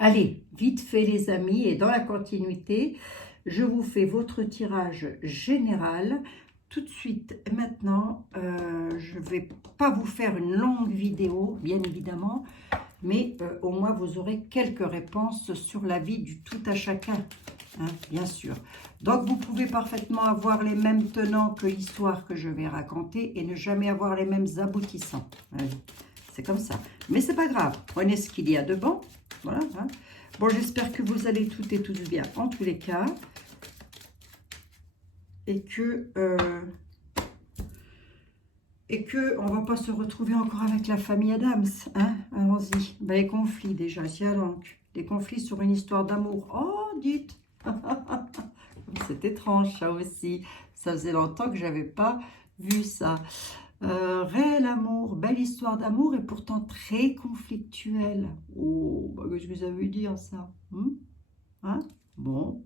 Allez, vite fait les amis, et dans la continuité, je vous fais votre tirage général. Tout de suite, maintenant, je ne vais pas vous faire une longue vidéo, bien évidemment, mais au moins vous aurez quelques réponses sur la vie du tout à chacun, hein, bien sûr. Donc vous pouvez parfaitement avoir les mêmes tenants que l'histoire que je vais raconter et ne jamais avoir les mêmes aboutissants. C'est comme ça. Mais c'est pas grave, prenez ce qu'il y a de bon. Voilà. Hein. Bon, j'espère que vous allez toutes et tous bien en tous les cas. Et que on va pas se retrouver encore avec la famille Adams. Hein. Allons-y. Ben, les conflits déjà, tiens donc. Des conflits sur une histoire d'amour. Oh, dites. C'est étrange ça aussi. Ça faisait longtemps que j'avais pas vu ça. Réel amour, belle histoire d'amour et pourtant très conflictuelle. Oh, bah, qu'est-ce que ça veut dire ça? Hein? Bon.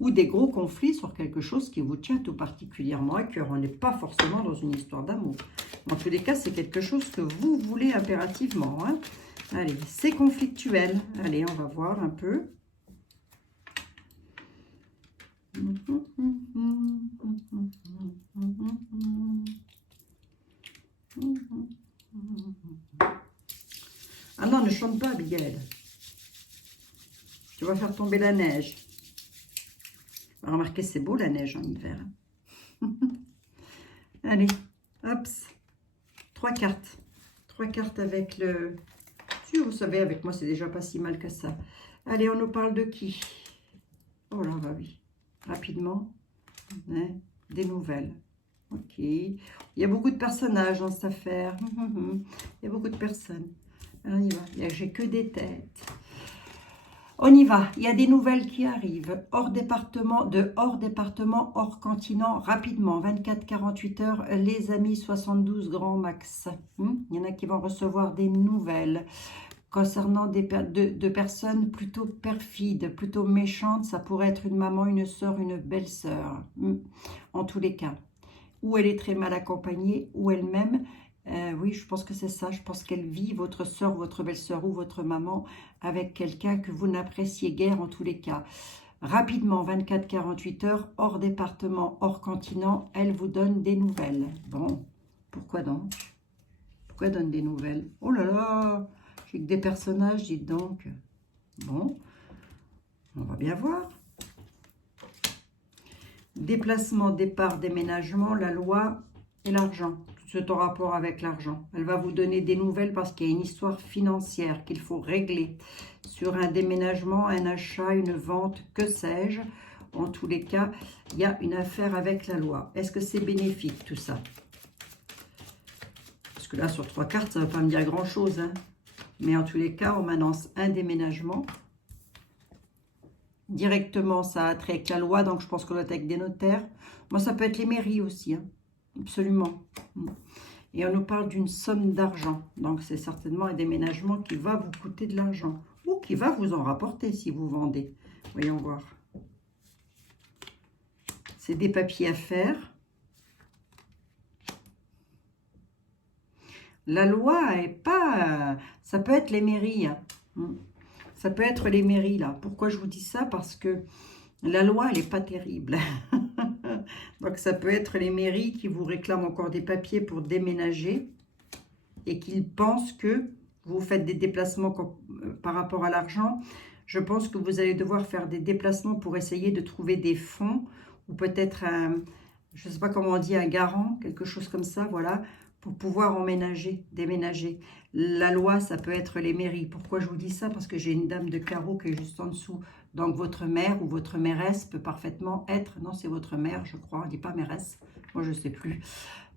Ou des gros conflits sur quelque chose qui vous tient tout particulièrement à cœur. On n'est pas forcément dans une histoire d'amour. En tous les cas, c'est quelque chose que vous voulez impérativement. Hein? Allez, c'est conflictuel. Allez, on va voir un peu. Ah non, ne chante pas, Abigail. Tu vas faire tomber la neige. Remarquez, c'est beau la neige en hiver. Allez, hop. 3 cartes. 3 cartes avec le... Si vous savez, avec moi, c'est déjà pas si mal que ça. Allez, on nous parle de qui? Oh là, bah oui. Rapidement. Hein, des nouvelles. Ok. Il y a beaucoup de personnages dans cette affaire. Il y a beaucoup de personnes. On y va. J'ai que des têtes. On y va. Il y a des nouvelles qui arrivent. Hors département, hors continent, rapidement. 24-48 heures, les amis, 72 grand max. Il y en a qui vont recevoir des nouvelles. Concernant de personnes plutôt perfides, plutôt méchantes, ça pourrait être une maman, une soeur, une belle-sœur. En tous les cas. Ou elle est très mal accompagnée, ou elle-même. Oui, je pense que c'est ça. Je pense qu'elle vit, votre soeur, votre belle-sœur ou votre maman, avec quelqu'un que vous n'appréciez guère en tous les cas. Rapidement, 24-48 heures, hors département, hors continent, elle vous donne des nouvelles. Bon, pourquoi donc? Pourquoi elle donne des nouvelles? Oh là là, j'ai que des personnages, dites donc. Bon, on va bien voir. Déplacement, départ, déménagement, la loi et l'argent. C'est en rapport avec l'argent. Elle va vous donner des nouvelles parce qu'il y a une histoire financière qu'il faut régler sur un déménagement, un achat, une vente, que sais-je. En tous les cas, il y a une affaire avec la loi. Est-ce que c'est bénéfique tout ça? Parce que là, sur 3 cartes, ça ne va pas me dire grand-chose. Hein. Mais en tous les cas, on m'annonce un déménagement. Directement, ça a trait avec la loi, donc je pense qu'on doit être avec des notaires. Moi, ça peut être les mairies aussi, hein. Absolument. Et on nous parle d'une somme d'argent. Donc, c'est certainement un déménagement qui va vous coûter de l'argent. Ou qui va vous en rapporter si vous vendez. Voyons voir. C'est des papiers à faire. La loi est pas... ça peut être les mairies. Hein. Ça peut être les mairies, là. Pourquoi je vous dis ça? Parce que la loi, elle n'est pas terrible. Donc, ça peut être les mairies qui vous réclament encore des papiers pour déménager et qu'ils pensent que vous faites des déplacements par rapport à l'argent. Je pense que vous allez devoir faire des déplacements pour essayer de trouver des fonds ou peut-être un, je ne sais pas comment on dit, un garant, quelque chose comme ça, voilà, pour pouvoir déménager. La loi, ça peut être les mairies. Pourquoi je vous dis ça? Parce que j'ai une dame de carreau qui est juste en dessous. Donc, votre mère ou votre mairesse peut parfaitement être... Non, c'est votre mère, je crois. On ne dit pas mairesse. Moi, je ne sais plus.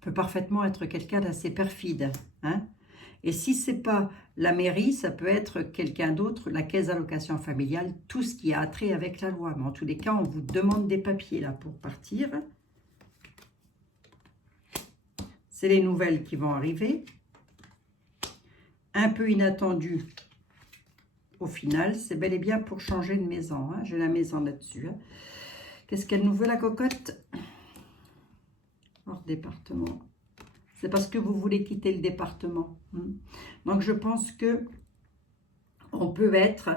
Peut parfaitement être quelqu'un d'assez perfide. Hein? Et si ce n'est pas la mairie, ça peut être quelqu'un d'autre, la caisse d'allocation familiale, tout ce qui a trait avec la loi. Mais en tous les cas, on vous demande des papiers là pour partir. C'est les nouvelles qui vont arriver. Un peu inattendu au final. C'est bel et bien pour changer de maison. Hein. J'ai la maison là-dessus. Hein. Qu'est-ce qu'elle nous veut, la cocotte? Hors département. C'est parce que vous voulez quitter le département. Donc, je pense que On peut être,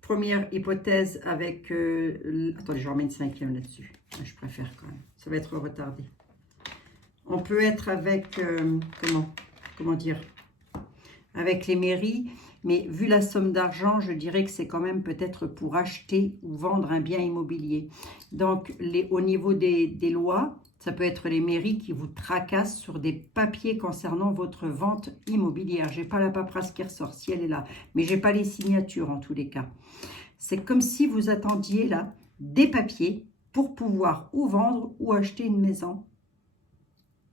première hypothèse avec, attendez, je remets une cinquième là-dessus. Je préfère quand même, ça va être retardé. On peut être avec, comment dire, avec les mairies, mais vu la somme d'argent, je dirais que c'est quand même peut-être pour acheter ou vendre un bien immobilier. Donc, au niveau des lois, ça peut être les mairies qui vous tracassent sur des papiers concernant votre vente immobilière. Je n'ai pas la paperasse qui ressort, si elle est là, mais je n'ai pas les signatures en tous les cas. C'est comme si vous attendiez là des papiers pour pouvoir ou vendre ou acheter une maison,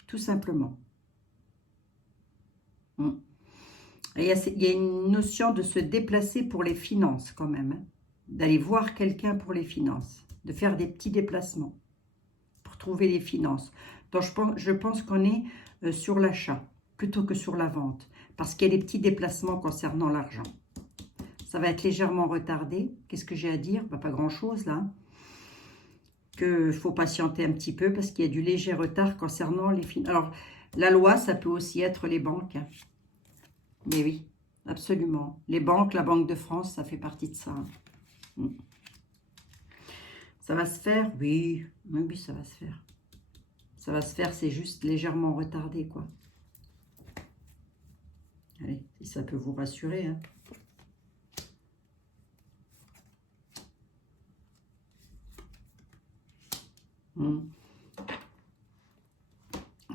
tout simplement. Il y a une notion de se déplacer pour les finances quand même, hein, d'aller voir quelqu'un pour les finances, de faire des petits déplacements pour trouver les finances. Donc je pense qu'on est sur l'achat plutôt que sur la vente, parce qu'il y a des petits déplacements concernant l'argent. Ça va être légèrement retardé. Qu'est-ce que j'ai à dire? Pas grand-chose là. Qu'il faut patienter un petit peu parce qu'il y a du léger retard concernant les finances. Alors, la loi, ça peut aussi être les banques. Mais oui, absolument. Les banques, la Banque de France, ça fait partie de ça. Ça va se faire? Oui, oui, ça va se faire. Ça va se faire, c'est juste légèrement retardé, quoi. Allez, si ça peut vous rassurer, hein.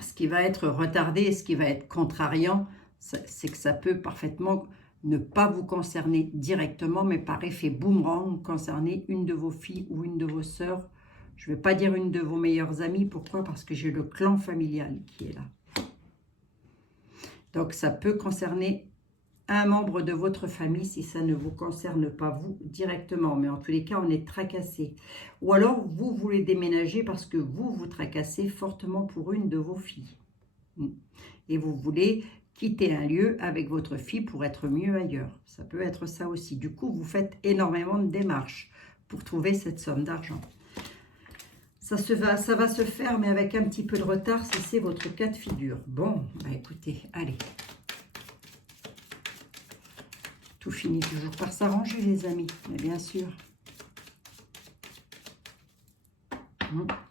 Ce qui va être retardé et ce qui va être contrariant, c'est que ça peut parfaitement ne pas vous concerner directement, mais par effet boomerang, concerner une de vos filles ou une de vos sœurs. Je ne vais pas dire une de vos meilleures amies. Pourquoi? Parce que j'ai le clan familial qui est là. Donc, ça peut concerner un membre de votre famille si ça ne vous concerne pas vous directement. Mais en tous les cas, on est tracassé. Ou alors, vous voulez déménager parce que vous vous tracassez fortement pour une de vos filles. Et vous voulez quitter un lieu avec votre fille pour être mieux ailleurs. Ça peut être ça aussi. Du coup, vous faites énormément de démarches pour trouver cette somme d'argent. Ça va se faire, mais avec un petit peu de retard si c'est votre cas de figure. Bon, bah écoutez, allez. Tout finit toujours par s'arranger, les amis, mais bien sûr.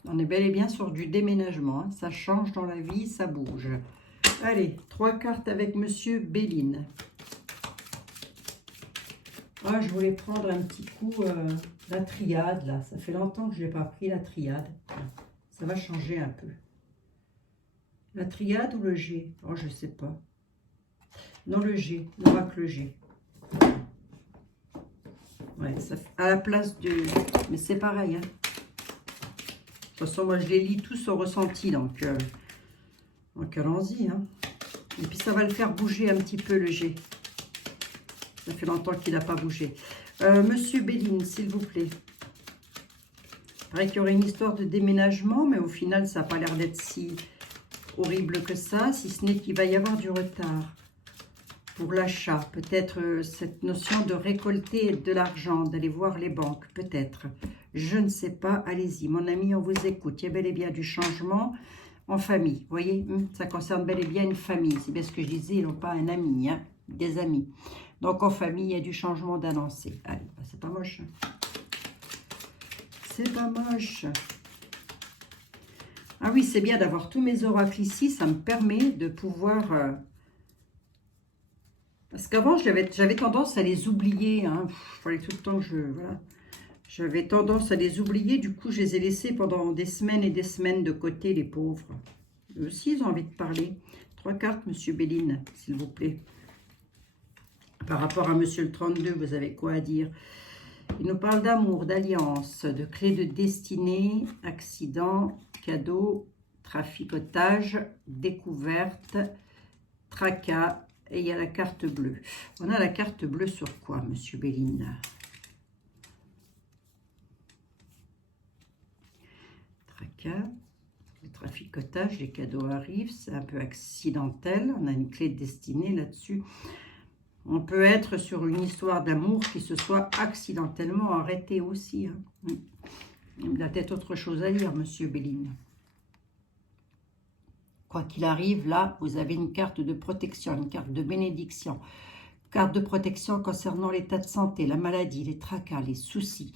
On est bel et bien sur du déménagement. Hein. Ça change dans la vie, ça bouge. Allez, 3 cartes avec Monsieur Béline. Ah, je voulais prendre un petit coup la triade, là. Ça fait longtemps que je n'ai pas pris la triade. Ça va changer un peu. La triade ou le G? Oh, je ne sais pas. Non, le G. On va que le G. Ouais, ça fait à la place de... Mais c'est pareil, hein. De toute façon, moi, je les lis tous au ressenti, donc allons-y, hein. Et puis, ça va le faire bouger un petit peu, le G. Ça fait longtemps qu'il n'a pas bougé. Monsieur Béline, s'il vous plaît. Il paraît qu'il y aurait une histoire de déménagement, mais au final, ça n'a pas l'air d'être si horrible que ça, si ce n'est qu'il va y avoir du retard pour l'achat. Peut-être cette notion de récolter de l'argent, d'aller voir les banques, peut-être. Je ne sais pas, allez-y. Mon ami, on vous écoute. Il y a bel et bien du changement en famille. Vous voyez, ça concerne bel et bien une famille. C'est bien ce que je disais, non pas un ami, hein, des amis. Donc, en famille, il y a du changement d'annoncé. Allez, bah, c'est pas moche. C'est pas moche. Ah oui, c'est bien d'avoir tous mes oracles ici. Ça me permet de pouvoir... Parce qu'avant, j'avais tendance à les oublier. Hein. Il fallait tout le temps que je... Voilà. J'avais tendance à les oublier. Du coup, je les ai laissés pendant des semaines et des semaines de côté, les pauvres. Eux aussi, ils ont envie de parler. 3 cartes, Monsieur Béline, s'il vous plaît. Par rapport à Monsieur le 32, vous avez quoi à dire? Il nous parle d'amour, d'alliance, de clé de destinée, accident, cadeau, traficotage, découverte, tracas, et il y a la carte bleue. On a la carte bleue sur quoi, Monsieur Béline? Tracas, le traficotage, les cadeaux arrivent, c'est un peu accidentel. On a une clé de destinée là-dessus. On peut être sur une histoire d'amour qui se soit accidentellement arrêtée aussi. Hein. Il a peut-être autre chose à dire, Monsieur Béline. Quoi qu'il arrive, là, vous avez une carte de protection, une carte de bénédiction. Carte de protection concernant l'état de santé, la maladie, les tracas, les soucis,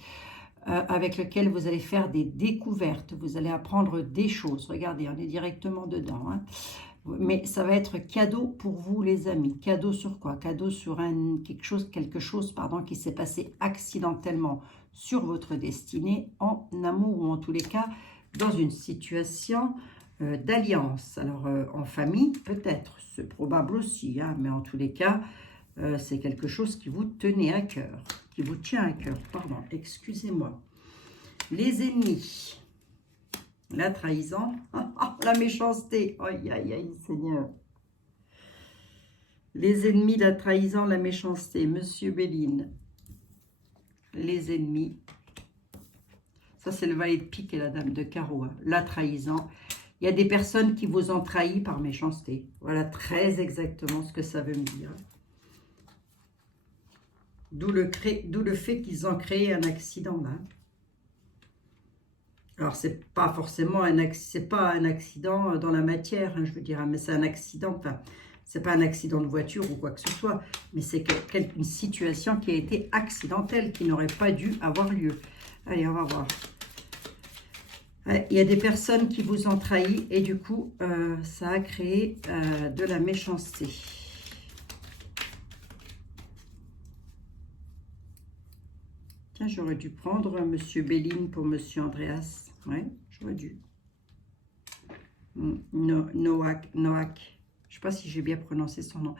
avec lesquels vous allez faire des découvertes, vous allez apprendre des choses. Regardez, on est directement dedans, hein. Mais ça va être cadeau pour vous, les amis. Cadeau sur quoi? Cadeau sur quelque chose qui s'est passé accidentellement sur votre destinée, en amour ou en tous les cas dans une situation d'alliance. Alors en famille peut-être, c'est probable aussi, hein, mais en tous les cas c'est quelque chose qui vous tenait à cœur, qui vous tient à cœur, pardon, excusez-moi. Les ennemis. La trahison, la méchanceté, aïe, aïe, aïe, Seigneur. Les ennemis, la trahison, la méchanceté, Monsieur Béline. Les ennemis. Ça, c'est le valet de pique et la dame de carreau. Hein. La trahison. Il y a des personnes qui vous ont trahi par méchanceté. Voilà très exactement ce que ça veut me dire. D'où le fait qu'ils ont créé un accident, là. Alors, c'est pas forcément un accident dans la matière, hein, je veux dire, hein, mais c'est un accident, enfin, c'est pas un accident de voiture ou quoi que ce soit, mais c'est une situation qui a été accidentelle, qui n'aurait pas dû avoir lieu. Allez, on va voir. Il y a des personnes qui vous ont trahi et du coup, ça a créé de la méchanceté. Tiens, j'aurais dû prendre Monsieur Béline pour Monsieur Andreas. Ouais, j'aurais dû. Noack. Je ne sais pas si j'ai bien prononcé son nom.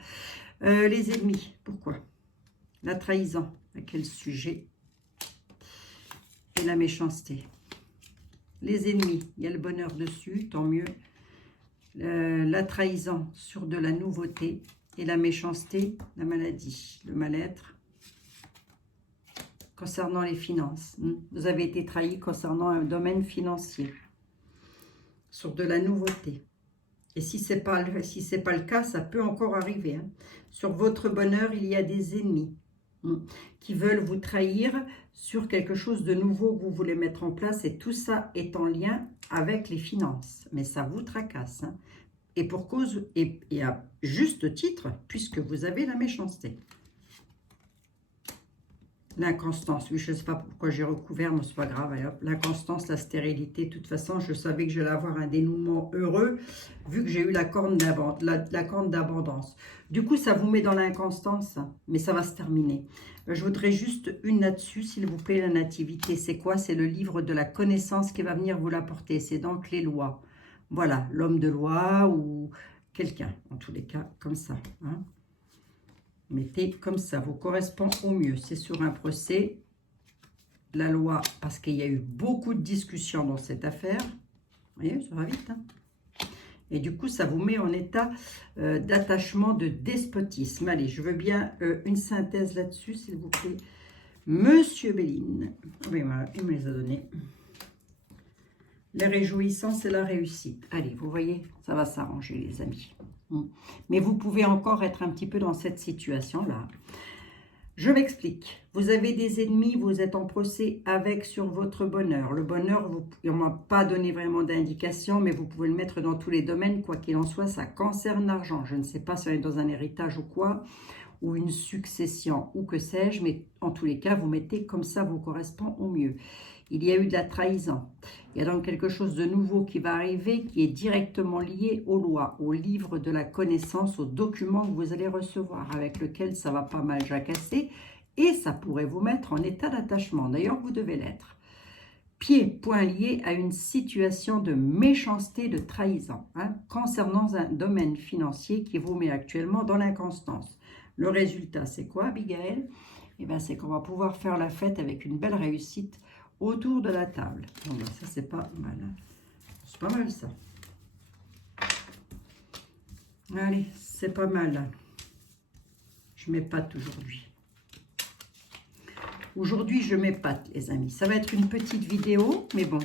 Les ennemis, pourquoi? La trahison, à quel sujet? Et la méchanceté. Les ennemis, il y a le bonheur dessus, tant mieux. La trahison sur de la nouveauté. Et la méchanceté, la maladie, le mal-être. Concernant les finances, vous avez été trahi concernant un domaine financier, sur de la nouveauté. Et si ce n'est pas le cas, ça peut encore arriver. Hein. Sur votre bonheur, il y a des ennemis qui veulent vous trahir sur quelque chose de nouveau que vous voulez mettre en place. Et tout ça est en lien avec les finances. Mais ça vous tracasse. Hein. Et pour cause, et à juste titre, puisque vous avez la méchanceté. L'inconstance, oui, je ne sais pas pourquoi j'ai recouvert, mais c'est pas grave. L'inconstance, la stérilité, de toute façon, je savais que j'allais avoir un dénouement heureux, vu que j'ai eu la corne d'abondance. Du coup, ça vous met dans l'inconstance, mais ça va se terminer. Je voudrais juste une là-dessus, s'il vous plaît, la nativité. C'est quoi? C'est le livre de la connaissance qui va venir vous l'apporter. C'est donc les lois. Voilà, l'homme de loi ou quelqu'un, en tous les cas, comme ça, hein. Mettez comme ça, vous correspond au mieux. C'est sur un procès, la loi, parce qu'il y a eu beaucoup de discussions dans cette affaire. Vous voyez, ça va vite. Hein. Et du coup, ça vous met en état d'attachement, de despotisme. Allez, je veux bien une synthèse là-dessus, s'il vous plaît. Monsieur Béline. Oui, voilà, il me les a donnés. Les réjouissances et la réussite. Allez, vous voyez, ça va s'arranger, les amis. Mais vous pouvez encore être un petit peu dans cette situation-là. Je m'explique. Vous avez des ennemis, vous êtes en procès avec sur votre bonheur. Le bonheur, on ne m'a pas donné vraiment d'indication, mais vous pouvez le mettre dans tous les domaines. Quoi qu'il en soit, ça concerne l'argent. Je ne sais pas si on est dans un héritage ou quoi, ou une succession, ou que sais-je, mais en tous les cas, vous mettez comme ça, vous correspond au mieux. Il y a eu de la trahison. Il y a donc quelque chose de nouveau qui va arriver, qui est directement lié aux lois, au livre de la connaissance, aux documents que vous allez recevoir, avec lequel ça va pas mal jacasser, et ça pourrait vous mettre en état d'attachement. D'ailleurs, vous devez l'être. Pied, point lié à une situation de méchanceté, de trahison, hein, concernant un domaine financier qui vous met actuellement dans l'inconstance. Le résultat, c'est quoi, Abigail? Eh bien, c'est qu'on va pouvoir faire la fête avec une belle réussite autour de la table. Bon, ben, ça, c'est pas mal. Hein. C'est pas mal, ça. Allez, c'est pas mal. Je m'épate aujourd'hui. Aujourd'hui, je m'épate, les amis. Ça va être une petite vidéo, mais bon.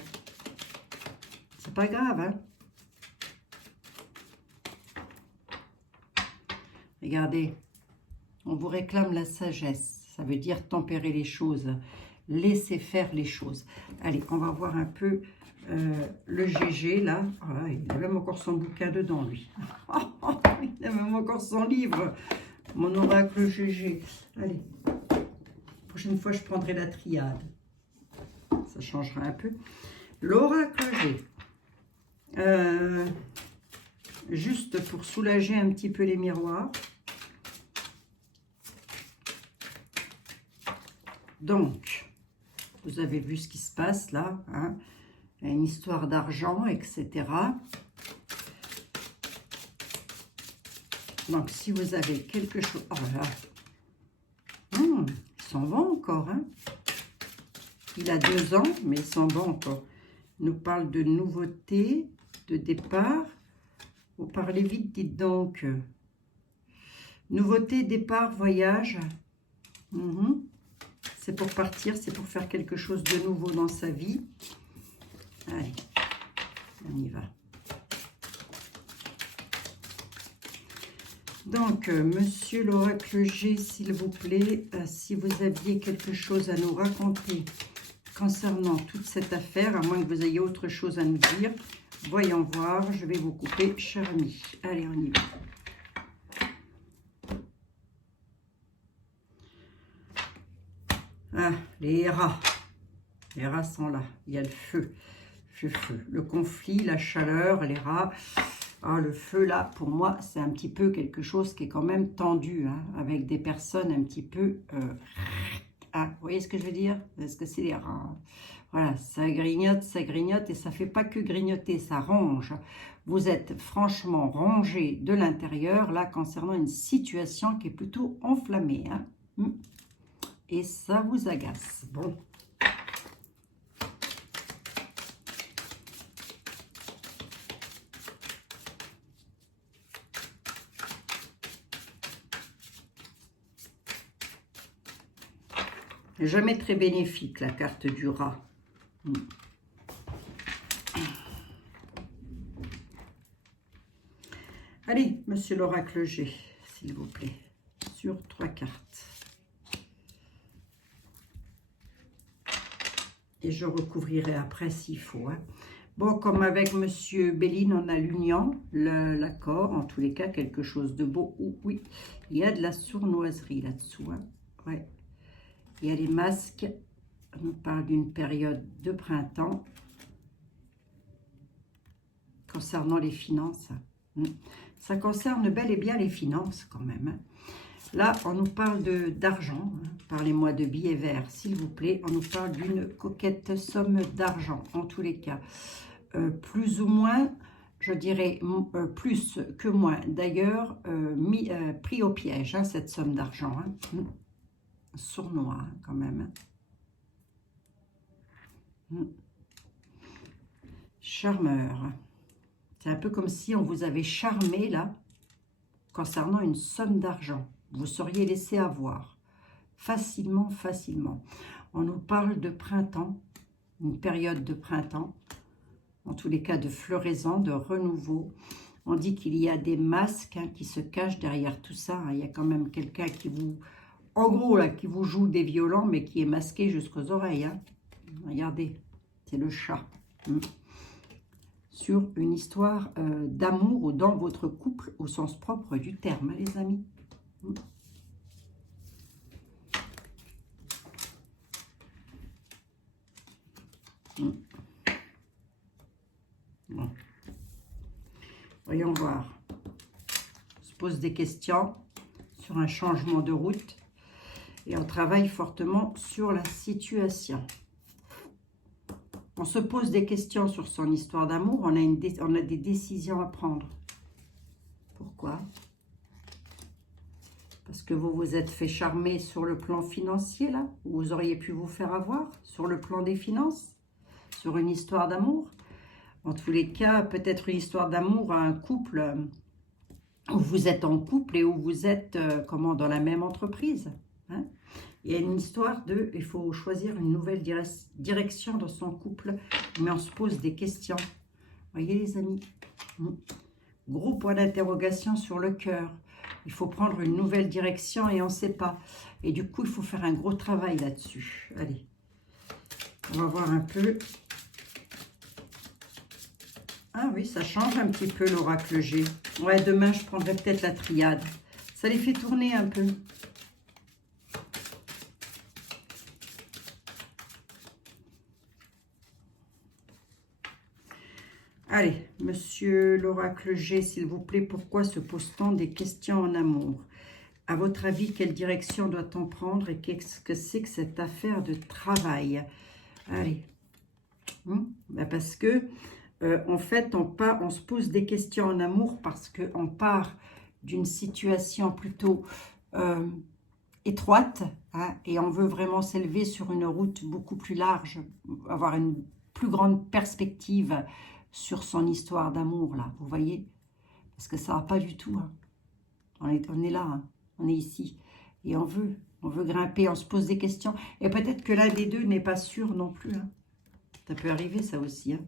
C'est pas grave, hein. Regardez. On vous réclame la sagesse. Ça veut dire tempérer les choses. Laissez faire les choses. Allez, on va voir un peu le GG, là. Oh, il a même encore son bouquin dedans, lui. Il a même encore son livre. Mon oracle GG. Allez, prochaine fois, je prendrai la triade. Ça changera un peu. L'oracle G. Juste pour soulager un petit peu les miroirs. Donc, vous avez vu ce qui se passe là. Hein, il y a une histoire d'argent, etc. Donc, si vous avez quelque chose... Oh là, il s'en va encore. Hein. Il a 2 ans, mais il s'en va encore. Il nous parle de nouveauté, de départ. Vous parlez vite, dites donc. Nouveauté, départ, voyage. C'est pour partir, c'est pour faire quelque chose de nouveau dans sa vie. Allez, on y va. Donc, monsieur l'oracle G, s'il vous plaît, si vous aviez quelque chose à nous raconter concernant toute cette affaire, à moins que vous ayez autre chose à nous dire, voyons voir, je vais vous couper, cher ami. Allez, on y va. Ah, les rats. Les rats sont là. Il y a le feu. Feu. Le conflit, la chaleur, les rats. Ah, le feu, là, pour moi, c'est un petit peu quelque chose qui est quand même tendu, hein, avec des personnes un petit peu... Ah, vous voyez ce que je veux dire? Est-ce que c'est les rats? Voilà, ça grignote, et ça fait pas que grignoter, ça ronge. Vous êtes franchement rongé de l'intérieur, là, concernant une situation qui est plutôt enflammée, hein. Et ça vous agace. Bon. Jamais très bénéfique, la carte du rat. Allez, monsieur l'oracle G, s'il vous plaît, sur 3 cartes. Et je recouvrirai après s'il faut. Hein. Bon, comme avec monsieur Béline, on a l'union, l'accord, en tous les cas, quelque chose de beau. Oui, il y a de la sournoiserie là-dessous. Hein. Ouais. Il y a les masques, on parle d'une période de printemps concernant les finances. Ça concerne bel et bien les finances quand même. Là, on nous parle d'argent. Parlez-moi de billets verts, s'il vous plaît. On nous parle d'une coquette somme d'argent, en tous les cas. Plus ou moins, je dirais plus que moins. D'ailleurs, pris au piège, hein, cette somme d'argent. Hein. Sournois quand même. Charmeur. C'est un peu comme si on vous avait charmé là, concernant une somme d'argent. Vous seriez laissé avoir. Facilement. On nous parle de printemps, une période de printemps. En tous les cas de floraison, de renouveau. On dit qu'il y a des masques hein, qui se cachent derrière tout ça. Hein. Il y a quand même quelqu'un qui vous... En gros, là, qui vous joue des violons, mais qui est masqué jusqu'aux oreilles. Hein. Regardez, c'est le chat. Sur une histoire d'amour ou dans votre couple, au sens propre du terme, hein, les amis. Bon. Voyons voir. On se pose des questions sur un changement de route. Et on travaille fortement sur la situation. On se pose des questions sur son histoire d'amour. On a des décisions à prendre. Pourquoi? Parce que vous vous êtes fait charmer sur le plan financier, là. Où vous auriez pu vous faire avoir. Sur le plan des finances. Sur une histoire d'amour. En tous les cas, peut-être une histoire d'amour à un couple où vous êtes en couple et où vous êtes dans la même entreprise. Hein? Il y a une histoire de, il faut choisir une nouvelle direction dans son couple, mais on se pose des questions. Voyez les amis, gros point d'interrogation sur le cœur. Il faut prendre une nouvelle direction et on ne sait pas. Et du coup, il faut faire un gros travail là-dessus. Allez, on va voir un peu. Ah oui, ça change un petit peu l'oracle G. Ouais, demain, je prendrai peut-être la triade. Ça les fait tourner un peu. Allez, monsieur l'oracle G, s'il vous plaît, pourquoi se pose-t-on des questions en amour? À votre avis, quelle direction doit-on prendre et qu'est-ce que c'est que cette affaire de travail? Allez. Ben parce que, en fait, on se pose des questions en amour parce qu'on part d'une situation plutôt étroite, hein, et on veut vraiment s'élever sur une route beaucoup plus large, avoir une plus grande perspective sur son histoire d'amour, là, vous voyez? Parce que ça va pas du tout, hein. On est là, hein. On est ici, et on veut grimper, on se pose des questions, et peut-être que l'un des deux n'est pas sûr non plus, hein. Ça peut arriver, ça aussi, hein.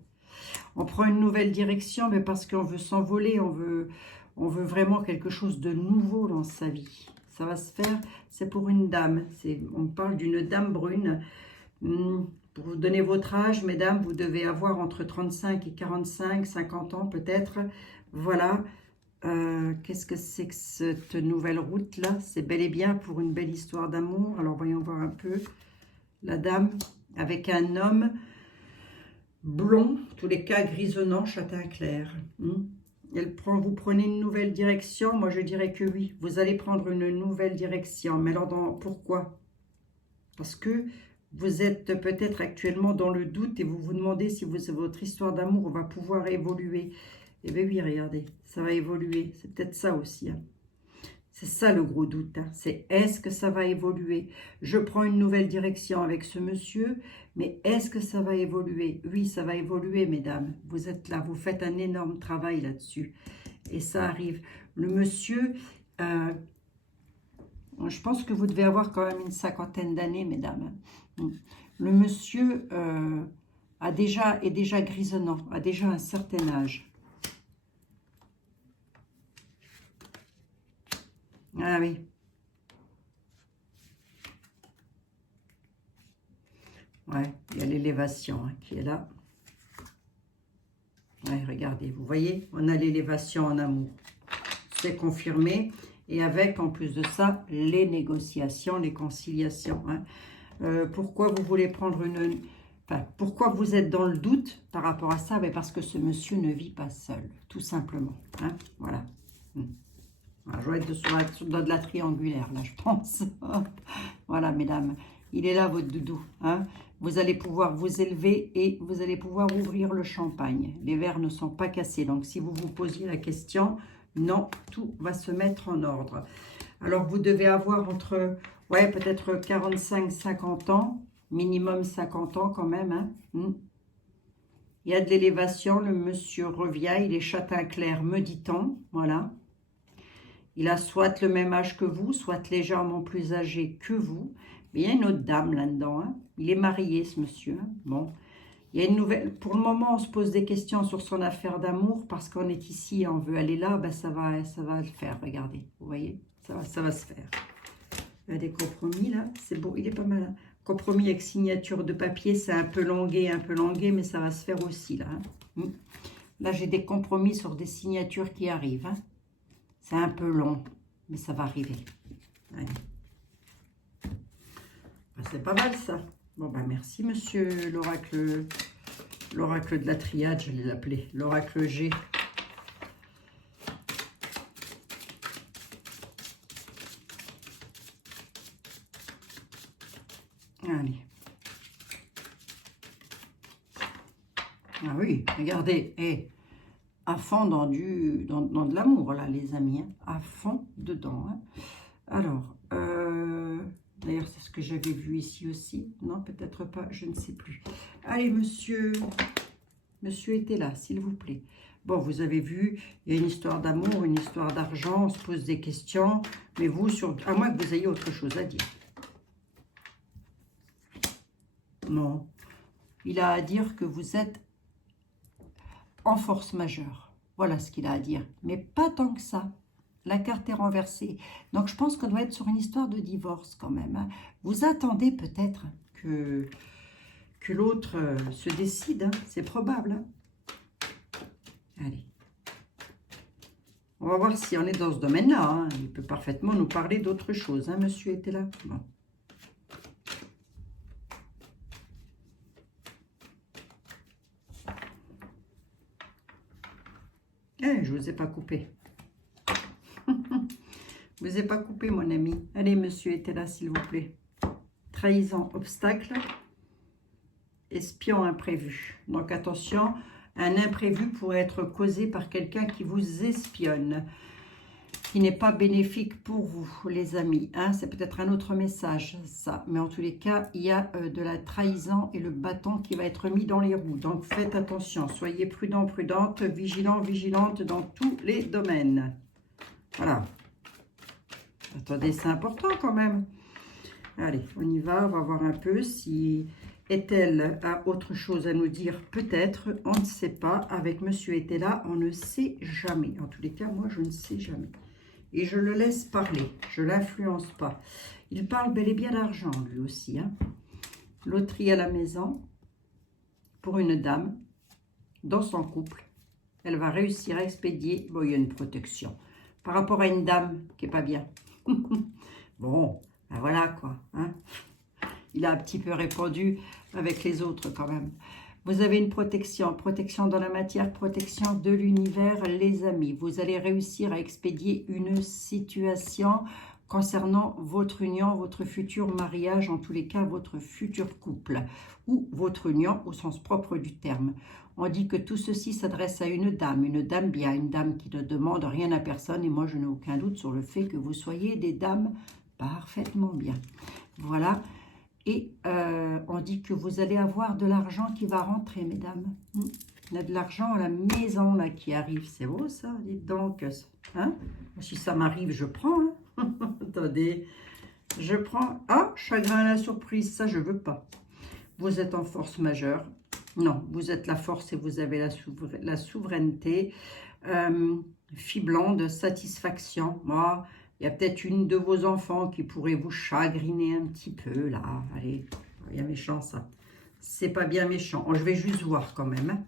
On prend une nouvelle direction, mais parce qu'on veut s'envoler, on veut vraiment quelque chose de nouveau dans sa vie. Ça va se faire, c'est pour une dame. On parle d'une dame brune. Pour vous donner votre âge, mesdames, vous devez avoir entre 35 et 45, 50 ans peut-être. Voilà. Qu'est-ce que c'est que cette nouvelle route-là? C'est bel et bien pour une belle histoire d'amour. Alors, voyons voir un peu. La dame avec un homme blond, tous les cas grisonnant, châtain clair. Vous prenez une nouvelle direction? Moi, je dirais que oui. Vous allez prendre une nouvelle direction. Mais alors, pourquoi? Parce que vous êtes peut-être actuellement dans le doute et vous vous demandez si votre histoire d'amour va pouvoir évoluer. Eh bien oui, regardez, ça va évoluer. C'est peut-être ça aussi, hein. C'est ça le gros doute, hein. C'est est-ce que ça va évoluer? Je prends une nouvelle direction avec ce monsieur, mais est-ce que ça va évoluer? Oui, ça va évoluer, mesdames. Vous êtes là, vous faites un énorme travail là-dessus. Et ça arrive. Le monsieur, je pense que vous devez avoir quand même une cinquantaine d'années, mesdames. Le monsieur est déjà grisonnant, a déjà un certain âge. Ah oui. Ouais, il y a l'élévation, hein, qui est là. Ouais, regardez, vous voyez, on a l'élévation en amour. C'est confirmé. Et avec, en plus de ça, les négociations, les conciliations, hein. Pourquoi vous voulez prendre une... Enfin, pourquoi vous êtes dans le doute par rapport à ça? Mais parce que ce monsieur ne vit pas seul, tout simplement, hein. Voilà. Alors, je vais être sur de la triangulaire, là, je pense. Voilà, mesdames. Il est là, votre doudou, hein. Vous allez pouvoir vous élever et vous allez pouvoir ouvrir le champagne. Les verres ne sont pas cassés. Donc, si vous vous posiez la question, non, tout va se mettre en ordre. Alors, vous devez avoir entre, ouais, peut-être 45, 50 ans, minimum 50 ans quand même, hein. Il y a de l'élévation, le monsieur revient, il est châtain clair, me dit-on, voilà. Il a soit le même âge que vous, soit légèrement plus âgé que vous. Mais il y a une autre dame là-dedans, hein. Il est marié, ce monsieur, hein. Bon, il y a une nouvelle... Pour le moment, on se pose des questions sur son affaire d'amour parce qu'on est ici, on veut aller là, ben ça va le faire, regardez, vous voyez, ça va se faire. Il y a des compromis, là, c'est beau, il est pas mal, hein. Compromis avec signature de papier, c'est un peu longué, mais ça va se faire aussi, là, hein. Là, j'ai des compromis sur des signatures qui arrivent, hein. C'est un peu long, mais ça va arriver. Allez. Ben, c'est pas mal, ça. Bon, ben merci, monsieur l'oracle de la triade, je l'ai l'appelé. L'oracle G. Allez. Ah oui, regardez. Et à fond dans de l'amour, là, les amis, hein. À fond dedans, hein. Alors, d'ailleurs, c'est ce que j'avais vu ici aussi. Non, peut-être pas, je ne sais plus. Allez, monsieur était là, s'il vous plaît. Bon, vous avez vu, il y a une histoire d'amour, une histoire d'argent, on se pose des questions. Mais vous, à moins que vous ayez autre chose à dire. Non. Il a à dire que vous êtes en force majeure. Voilà ce qu'il a à dire. Mais pas tant que ça. La carte est renversée. Donc, je pense qu'on doit être sur une histoire de divorce quand même, hein. Vous attendez peut-être que l'autre se décide, hein. C'est probable, hein. Allez. On va voir si on est dans ce domaine-là. Hein. Il peut parfaitement nous parler d'autre chose. Hein, monsieur était là. Bon. Eh, je vous ai pas coupé. Je vous ai pas coupé, mon ami. Allez, monsieur était là, s'il vous plaît. Trahison, obstacle, espion imprévu. Donc, attention, un imprévu pourrait être causé par quelqu'un qui vous espionne, qui n'est pas bénéfique pour vous, les amis. Hein, c'est peut-être un autre message, ça. Mais en tous les cas, il y a de la trahison et le bâton qui va être mis dans les roues. Donc, faites attention. Soyez prudents, prudentes, vigilants, vigilantes dans tous les domaines. Voilà. Attendez, c'est important quand même. Allez, on y va. On va voir un peu si Ethel a autre chose à nous dire. Peut-être, on ne sait pas. Avec monsieur Ethel, on ne sait jamais. En tous les cas, moi, je ne sais jamais. Et je le laisse parler. Je ne l'influence pas. Il parle bel et bien d'argent, lui aussi. Hein. Loterie à la maison pour une dame dans son couple. Elle va réussir à expédier. Bon, il y a une protection. Par rapport à une dame qui n'est pas bien. Bon, ben voilà quoi. Hein. Il a un petit peu répondu avec les autres quand même. Vous avez une protection, protection dans la matière, protection de l'univers, les amis. Vous allez réussir à expédier une situation concernant votre union, votre futur mariage, en tous les cas votre futur couple ou votre union au sens propre du terme. On dit que tout ceci s'adresse à une dame bien, une dame qui ne demande rien à personne et moi je n'ai aucun doute sur le fait que vous soyez des dames parfaitement bien. Voilà. Et on dit que vous allez avoir de l'argent qui va rentrer, mesdames. Il y a de l'argent à la maison là qui arrive. C'est beau ça, dites donc. Hein? Si ça m'arrive, je prends. Hein? Attendez, je prends. Ah, chagrin à la surprise, ça je veux pas. Vous êtes en force majeure. Non, vous êtes la force et vous avez la souveraineté. Fille blonde, satisfaction. Moi, il y a peut-être une de vos enfants qui pourrait vous chagriner un petit peu, là. Allez, bien méchant, ça. C'est pas bien méchant. Oh, je vais juste voir quand même. Hein.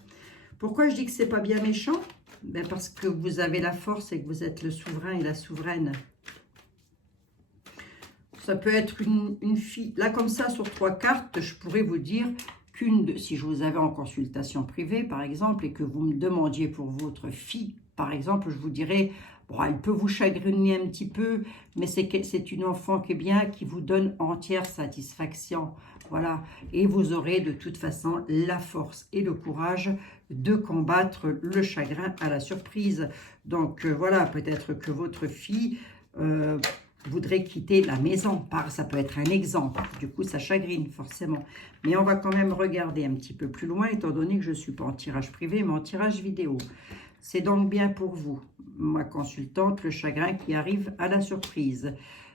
Pourquoi je dis que c'est pas bien méchant? Ben parce que vous avez la force et que vous êtes le souverain et la souveraine. Ça peut être une fille. Là, comme ça, sur 3 cartes, je pourrais vous dire qu'une de... Si je vous avais en consultation privée, par exemple, et que vous me demandiez pour votre fille, par exemple, je vous dirais... Bon, elle peut vous chagriner un petit peu, mais c'est une enfant qui est bien, qui vous donne entière satisfaction. Voilà. Et vous aurez de toute façon la force et le courage de combattre le chagrin à la surprise. Donc voilà, peut-être que votre fille voudrait quitter la maison. Ça peut être un exemple. Du coup, ça chagrine forcément. Mais on va quand même regarder un petit peu plus loin, étant donné que je ne suis pas en tirage privé, mais en tirage vidéo. C'est donc bien pour vous, ma consultante, le chagrin qui arrive à la surprise.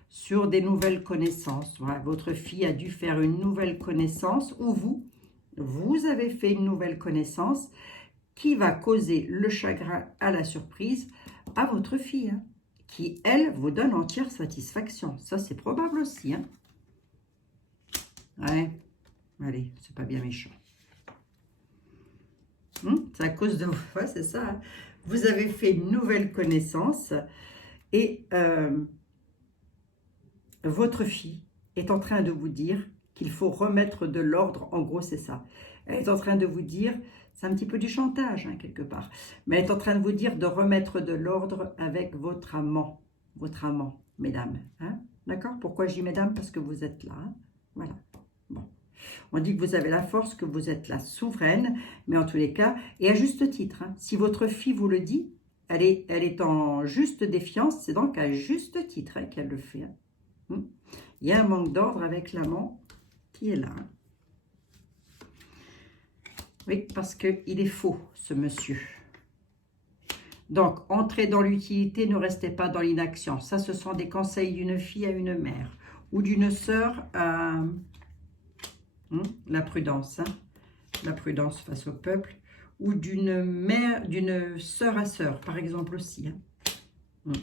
Sur des nouvelles connaissances. Voilà, votre fille a dû faire une nouvelle connaissance, ou vous avez fait une nouvelle connaissance qui va causer le chagrin à la surprise à votre fille, hein, qui, elle, vous donne entière satisfaction. Ça, c'est probable aussi. Hein. Ouais, allez, c'est pas bien méchant. C'est à cause de vous, ouais, c'est ça. Hein. Vous avez fait une nouvelle connaissance et votre fille est en train de vous dire qu'il faut remettre de l'ordre. En gros, c'est ça. Elle est en train de vous dire, c'est un petit peu du chantage, hein, quelque part, mais elle est en train de vous dire de remettre de l'ordre avec votre amant, mesdames. Hein? D'accord? Pourquoi je dis mesdames? Parce que vous êtes là. Hein? Voilà. Bon. On dit que vous avez la force, que vous êtes la souveraine, mais en tous les cas, et à juste titre, hein, si votre fille vous le dit, elle est en juste défiance, c'est donc à juste titre hein, qu'elle le fait. Hein. Il y a un manque d'ordre avec l'amant qui est là. Hein. Oui, parce qu'il est faux, ce monsieur. Donc, entrez dans l'utilité, ne restez pas dans l'inaction. Ça, ce sont des conseils d'une fille à une mère, ou d'une sœur à... la prudence, hein? La prudence face au peuple, ou d'une mère, d'une sœur à sœur, par exemple aussi. Hein?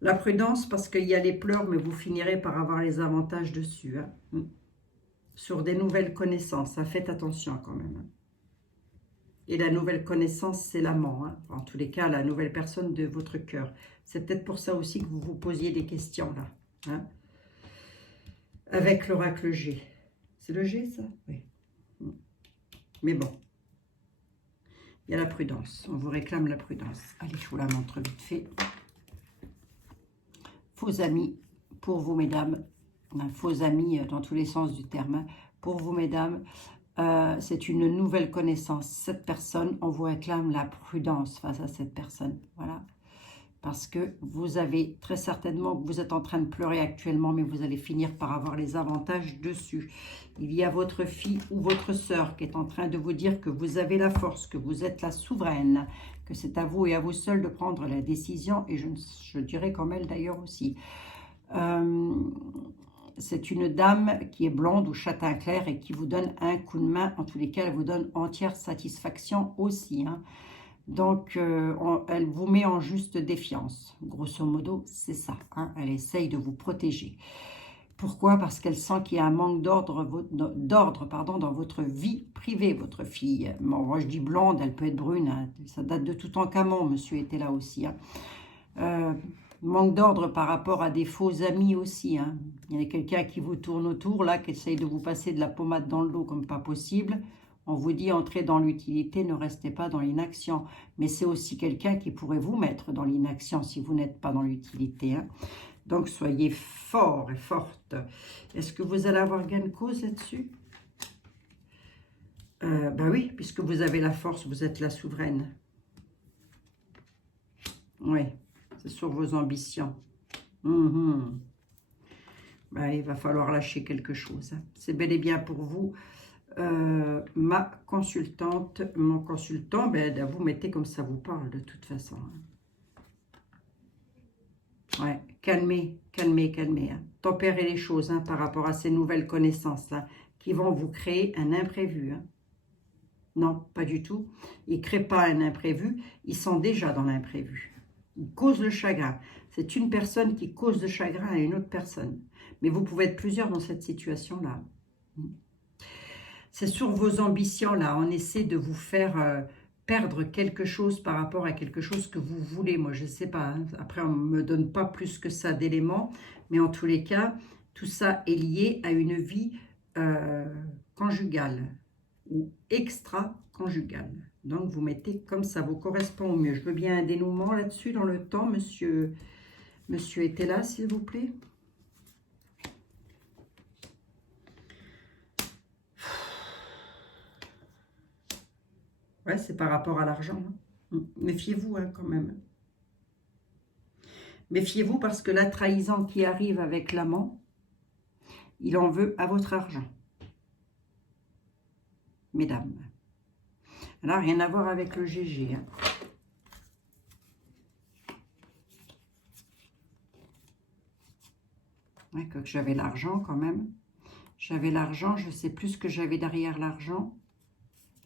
La prudence parce qu'il y a les pleurs, mais vous finirez par avoir les avantages dessus. Hein? Sur des nouvelles connaissances, hein? Faites attention quand même. Hein? Et la nouvelle connaissance, c'est l'amant. Hein. En tous les cas, la nouvelle personne de votre cœur. C'est peut-être pour ça aussi que vous vous posiez des questions là. Hein. Avec l'oracle G. C'est le G, ça? Oui. Mais bon. Il y a la prudence. On vous réclame la prudence. Allez, je vous la montre vite fait. Faux amis pour vous, mesdames. Faux amis dans tous les sens du terme. Pour vous, mesdames, c'est une nouvelle connaissance. Cette personne, on vous réclame la prudence face à cette personne. Voilà. Parce que vous avez très certainement, vous êtes en train de pleurer actuellement, mais vous allez finir par avoir les avantages dessus. Il y a votre fille ou votre sœur qui est en train de vous dire que vous avez la force, que vous êtes la souveraine, que c'est à vous et à vous seul de prendre la décision, et je dirais comme elle d'ailleurs aussi. C'est une dame qui est blonde ou châtain clair et qui vous donne un coup de main. En tous les cas, elle vous donne entière satisfaction aussi. Hein. Donc, elle vous met en juste défiance. Grosso modo, c'est ça. Hein. Elle essaye de vous protéger. Pourquoi? Parce qu'elle sent qu'il y a un manque d'ordre dans votre vie privée, votre fille. Bon, moi, je dis blonde, elle peut être brune. Hein. Ça date de Toutankhamon, monsieur était là aussi. Hein. Manque d'ordre par rapport à des faux amis aussi. Hein. Il y a quelqu'un qui vous tourne autour, là, qui essaye de vous passer de la pommade dans le dos comme pas possible. On vous dit, entrez dans l'utilité, ne restez pas dans l'inaction. Mais c'est aussi quelqu'un qui pourrait vous mettre dans l'inaction si vous n'êtes pas dans l'utilité. Hein. Donc, soyez fort et forte. Est-ce que vous allez avoir gain de cause là-dessus? Ben oui, puisque vous avez la force, vous êtes la souveraine. Oui. C'est sur vos ambitions. Ben, il va falloir lâcher quelque chose. Hein. C'est bel et bien pour vous. Ma consultante, mon consultant, ben, vous mettez comme ça vous parle de toute façon. Hein. Ouais, calmez. Hein. Tempérez les choses hein, par rapport à ces nouvelles connaissances-là qui vont vous créer un imprévu. Hein. Non, pas du tout. Ils ne créent pas un imprévu, ils sont déjà dans l'imprévu. Ils causent le chagrin. C'est une personne qui cause le chagrin à une autre personne. Mais vous pouvez être plusieurs dans cette situation-là. C'est sur vos ambitions-là. On essaie de vous faire perdre quelque chose par rapport à quelque chose que vous voulez. Moi, je ne sais pas. Hein. Après, on ne me donne pas plus que ça d'éléments. Mais en tous les cas, tout ça est lié à une vie conjugale ou extra-conjugale. Donc, vous mettez comme ça vous correspond au mieux. Je veux bien un dénouement là-dessus dans le temps. Monsieur était là, s'il vous plaît. Ouais, c'est par rapport à l'argent. Hein. Méfiez-vous hein, quand même. Méfiez-vous parce que la trahison qui arrive avec l'amant, il en veut à votre argent. Mesdames. Alors, rien à voir avec le GG. Hein. Ouais, que j'avais l'argent quand même. J'avais l'argent, je sais plus ce que j'avais derrière l'argent.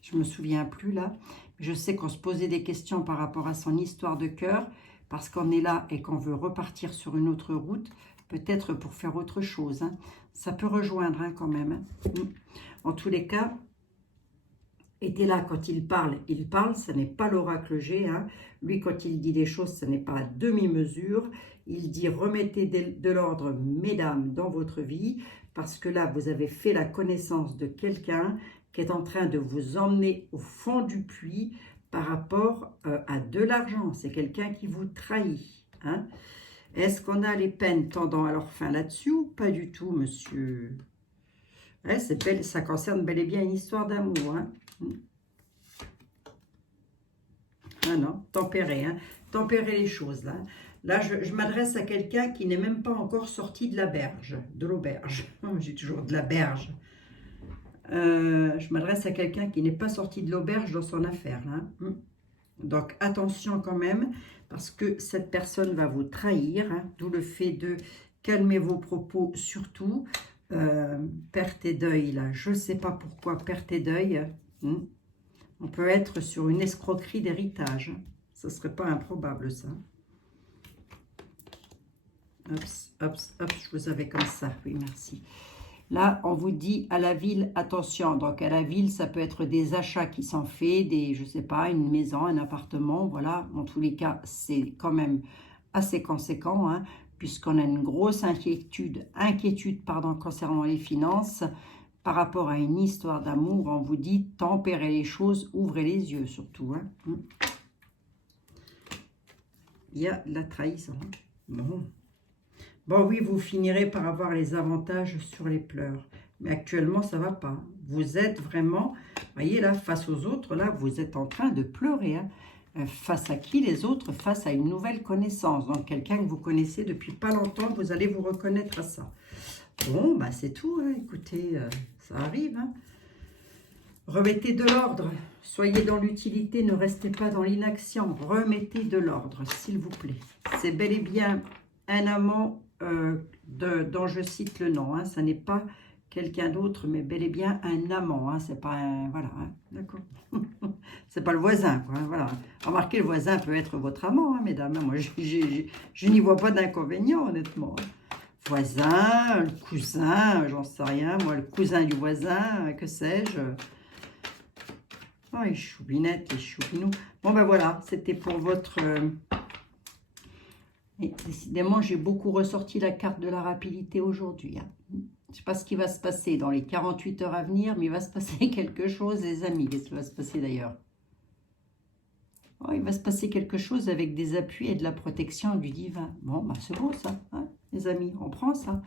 Je ne me souviens plus là. Je sais qu'on se posait des questions par rapport à son histoire de cœur. Parce qu'on est là et qu'on veut repartir sur une autre route. Peut-être pour faire autre chose. Hein. Ça peut rejoindre hein, quand même. Hein. En tous les cas... était là quand il parle, ce n'est pas l'oracle G. Hein. Lui, quand il dit des choses, ce n'est pas à demi-mesure. Il dit, remettez de l'ordre, mesdames, dans votre vie, parce que là, vous avez fait la connaissance de quelqu'un qui est en train de vous emmener au fond du puits par rapport à de l'argent. C'est quelqu'un qui vous trahit. Hein. Est-ce qu'on a les peines tendant à leur fin là-dessus ou pas du tout, monsieur? Ouais, ça concerne bel et bien une histoire d'amour. Hein. Ah non, tempérez, hein. Tempérez les choses là. Là, je m'adresse à quelqu'un qui n'est même pas encore sorti de la berge, de l'auberge. J'ai toujours de la berge. Je m'adresse à quelqu'un qui n'est pas sorti de l'auberge dans son affaire. Hein. Donc, attention quand même, parce que cette personne va vous trahir. Hein, d'où le fait de calmer vos propos surtout. Perte et deuil, là. Je ne sais pas pourquoi perte et deuil. On peut être sur une escroquerie d'héritage. Ce ne serait pas improbable, ça. Hop, hop, hop, je vous avais comme ça. Oui, merci. Là, on vous dit à la ville, attention. Donc, à la ville, ça peut être des achats qui sont faits, des, je sais pas, une maison, un appartement. Voilà, en tous les cas, c'est quand même assez conséquent, hein, puisqu'on a une grosse inquiétude pardon, concernant les finances. Par rapport à une histoire d'amour, on vous dit tempérez les choses, ouvrez les yeux surtout. Hein. Il y a de la trahison. Bon. Bon, oui, vous finirez par avoir les avantages sur les pleurs. Mais actuellement, ça ne va pas. Vous êtes vraiment, voyez là, face aux autres, là, vous êtes en train de pleurer. Hein. Face à qui les autres? Face à une nouvelle connaissance. Donc, quelqu'un que vous connaissez depuis pas longtemps, vous allez vous reconnaître à ça. Bon, bah c'est tout. Hein. Écoutez, ça arrive. Hein. Remettez de l'ordre. Soyez dans l'utilité, ne restez pas dans l'inaction. Remettez de l'ordre, s'il vous plaît. C'est bel et bien un amant dont je cite le nom. Hein. Ça n'est pas quelqu'un d'autre, mais bel et bien un amant. Hein. C'est pas un... Voilà, hein. D'accord. C'est pas le voisin, quoi. Voilà. Remarquez, le voisin peut être votre amant, hein, mesdames. Moi, je n'y vois pas d'inconvénient, honnêtement. Voisin, le cousin, j'en sais rien. Moi, le cousin du voisin, que sais-je. Oh, les choubinettes, les choubinous. Bon, ben voilà, c'était pour votre... Et décidément, j'ai beaucoup ressorti la carte de la rapidité aujourd'hui. Hein. Je ne sais pas ce qui va se passer dans les 48 heures à venir, mais il va se passer quelque chose, les amis. Qu'est-ce qui va se passer d'ailleurs? Oh, il va se passer quelque chose avec des appuis et de la protection du divin. Bon, bah c'est beau ça, hein, les amis, on prend ça.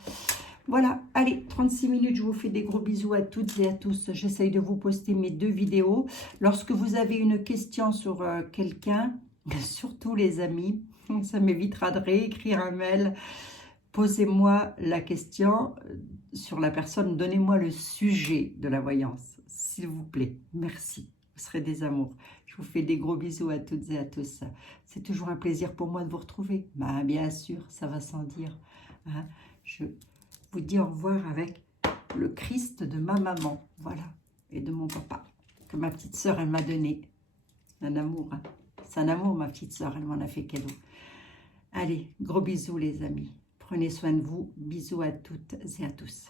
Voilà, allez, 36 minutes, je vous fais des gros bisous à toutes et à tous. J'essaye de vous poster mes 2 vidéos. Lorsque vous avez une question sur quelqu'un, surtout les amis, ça m'évitera de réécrire un mail. Posez-moi la question sur la personne, donnez-moi le sujet de la voyance, s'il vous plaît. Merci, vous serez des amours. Je vous fais des gros bisous à toutes et à tous. C'est toujours un plaisir pour moi de vous retrouver. Bah, bien sûr, ça va sans dire. Hein. Je vous dis au revoir avec le Christ de ma maman, voilà, et de mon papa, que ma petite sœur, elle m'a donné. Un amour, hein. C'est un amour, ma petite sœur, elle m'en a fait cadeau. Allez, gros bisous les amis. Prenez soin de vous. Bisous à toutes et à tous.